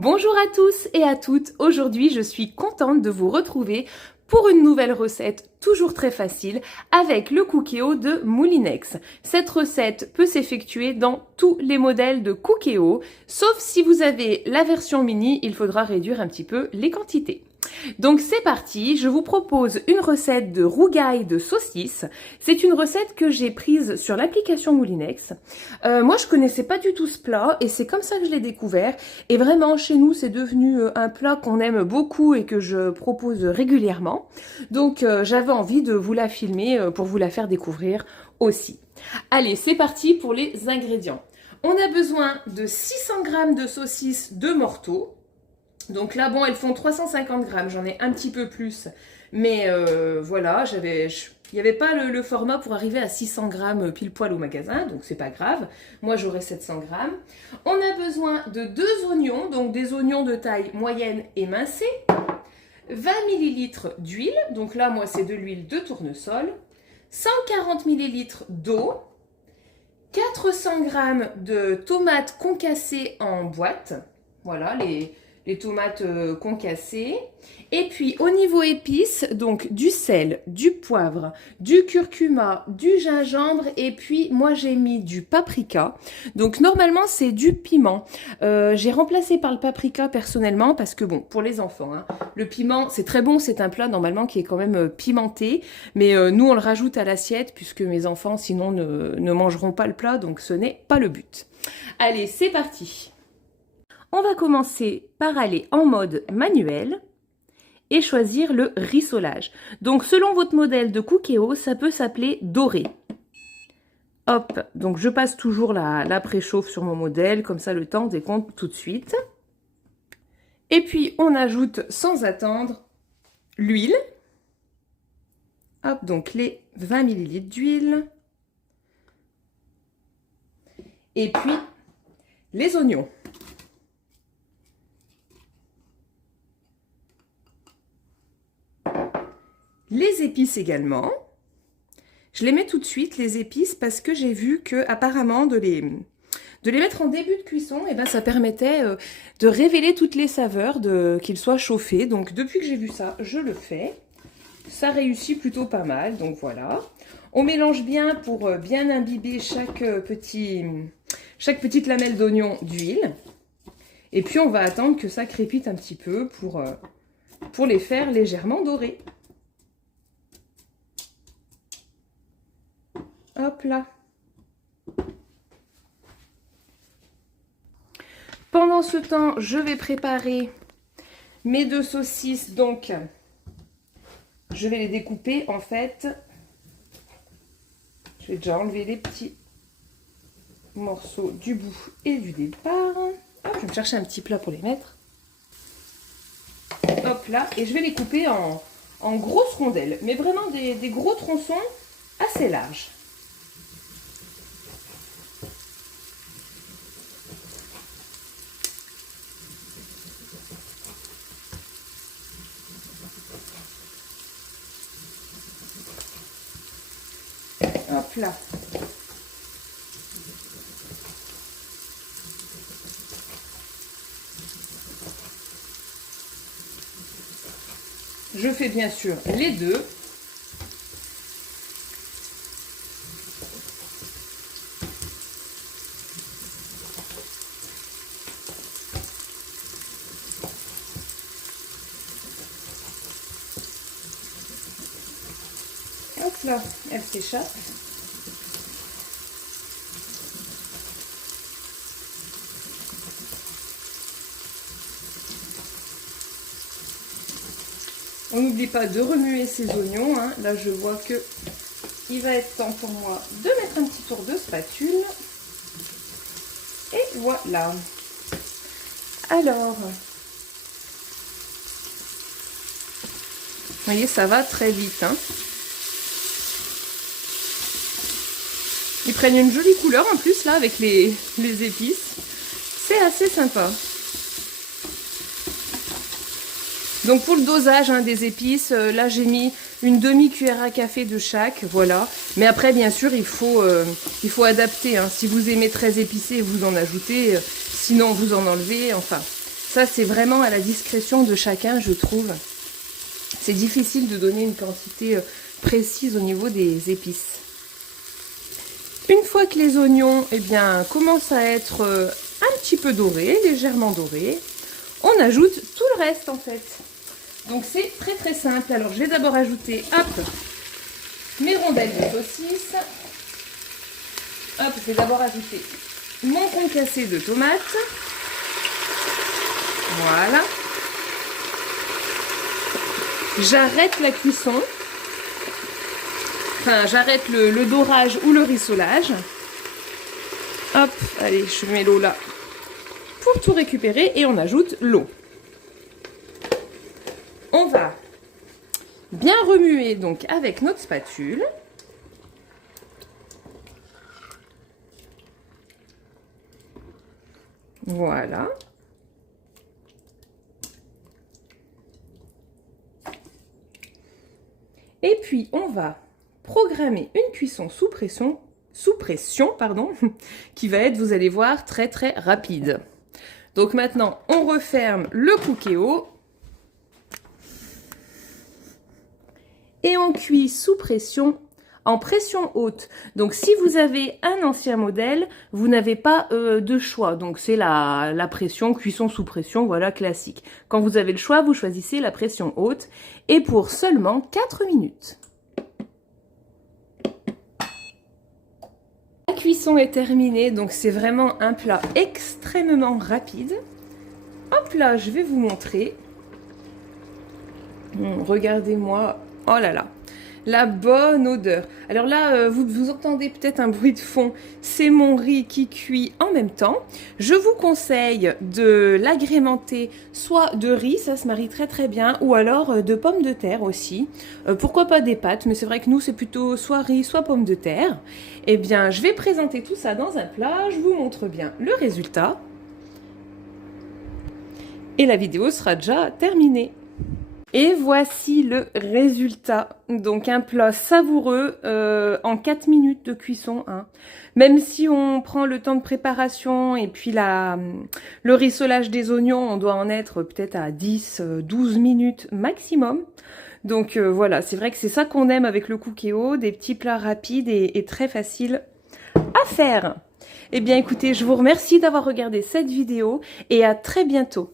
Bonjour à tous et à toutes, aujourd'hui je suis contente de vous retrouver pour une nouvelle recette toujours très facile avec le Cookéo de Moulinex. Cette recette peut s'effectuer dans tous les modèles de Cookéo, sauf si vous avez la version mini, il faudra réduire un petit peu les quantités. Donc c'est parti, je vous propose une recette de rougail de saucisse. C'est une recette que j'ai prise sur l'application Moulinex. Moi je connaissais pas du tout ce plat et c'est comme ça que je l'ai découvert. Et vraiment chez nous c'est devenu un plat qu'on aime beaucoup et que je propose régulièrement. Donc j'avais envie de vous la filmer pour vous la faire découvrir aussi. Allez, c'est parti pour les ingrédients. On a besoin de 600 g de saucisses de morteau. Donc là, bon, elles font 350 grammes, j'en ai un petit peu plus. Mais voilà, il n'y avait pas le format pour arriver à 600 grammes pile poil au magasin, donc c'est pas grave. Moi, j'aurai 700 grammes. On a besoin de 2 oignons, donc des oignons de taille moyenne émincée. 20 ml d'huile, donc là, moi, c'est de l'huile de tournesol. 140 ml d'eau. 400 g de tomates concassées en boîte. Voilà, les tomates concassées. Et puis au niveau épices, donc du sel, du poivre, du curcuma, du gingembre et puis moi j'ai mis du paprika. Donc normalement c'est du piment. J'ai remplacé par le paprika personnellement parce que bon, pour les enfants, hein, le piment c'est très bon, c'est un plat normalement qui est quand même pimenté. Mais nous on le rajoute à l'assiette puisque mes enfants sinon ne mangeront pas le plat, donc ce n'est pas le but. Allez, c'est parti! On va commencer par aller en mode manuel et choisir le rissolage. Donc selon votre modèle de Cookéo, ça peut s'appeler doré. Hop, donc je passe toujours la préchauffe sur mon modèle, comme ça le temps décompte tout de suite. Et puis on ajoute sans attendre l'huile. Hop, donc les 20 ml d'huile. Et puis les oignons. Les épices également. Je les mets tout de suite, les épices, parce que j'ai vu que apparemment de les mettre en début de cuisson, et ben, ça permettait de révéler toutes les saveurs, qu'ils soient chauffés. Donc depuis que j'ai vu ça, je le fais. Ça réussit plutôt pas mal, donc voilà. On mélange bien pour bien imbiber chaque petite lamelle d'oignon d'huile. Et puis on va attendre que ça crépite un petit peu pour les faire légèrement dorés. Hop là. Pendant ce temps, je vais préparer mes 2 saucisses. Donc, je vais les découper en fait. Je vais déjà enlever les petits morceaux du bout et du départ. Hop, je vais me chercher un petit plat pour les mettre. Hop là. Et je vais les couper en grosses rondelles. Mais vraiment des gros tronçons assez larges. Hop là. Je fais bien sûr les deux. Hop là, elle s'échappe. On n'oublie pas de remuer ces oignons. Hein. Là, je vois que il va être temps pour moi de mettre un petit tour de spatule. Et voilà. Alors, vous voyez, ça va très vite. Hein. Ils prennent une jolie couleur en plus, là, avec les épices. C'est assez sympa. Donc pour le dosage hein, des épices, là j'ai mis une demi-cuillère à café de chaque, voilà. Mais après bien sûr il faut adapter, hein. Si vous aimez très épicé, vous en ajoutez, sinon vous en enlevez, enfin. Ça, c'est vraiment à la discrétion de chacun, je trouve. C'est difficile de donner une quantité précise au niveau des épices. Une fois que les oignons commencent à être un petit peu dorés, légèrement dorés, on ajoute tout le reste en fait. Donc c'est très très simple. Alors je vais d'abord ajouter mes rondelles de saucisse. Je vais d'abord ajouter mon concassé de tomates. Voilà. J'arrête la cuisson. Enfin, j'arrête le dorage ou le rissolage. Hop, allez, je mets l'eau là pour tout récupérer et on ajoute l'eau. On va bien remuer donc avec notre spatule. Voilà. Et puis on va programmer une cuisson sous pression, qui va être, vous allez voir, très très rapide. Donc maintenant, on referme le Cookéo et on cuit sous pression, en pression haute. Donc si vous avez un ancien modèle, vous n'avez pas de choix. Donc c'est la pression, cuisson sous pression, voilà, classique. Quand vous avez le choix, vous choisissez la pression haute et pour seulement 4 minutes. La cuisson est terminée, donc c'est vraiment un plat extrêmement rapide. Hop là, je vais vous montrer. Regardez-moi, oh là là, la bonne odeur. Alors là, vous entendez peut-être un bruit de fond, c'est mon riz qui cuit en même temps. Je vous conseille de l'agrémenter soit de riz, ça se marie très très bien, ou alors de pommes de terre aussi. Pourquoi pas des pâtes, mais c'est vrai que nous c'est plutôt soit riz, soit pommes de terre. Eh bien, je vais présenter tout ça dans un plat, je vous montre bien le résultat. Et la vidéo sera déjà terminée. Et voici le résultat. Donc un plat savoureux en 4 minutes de cuisson. Hein. Même si on prend le temps de préparation et puis le rissolage des oignons, on doit en être peut-être à 10-12 minutes maximum. Donc voilà, c'est vrai que c'est ça qu'on aime avec le Cookéo, des petits plats rapides et très faciles à faire. Eh bien écoutez, je vous remercie d'avoir regardé cette vidéo et à très bientôt.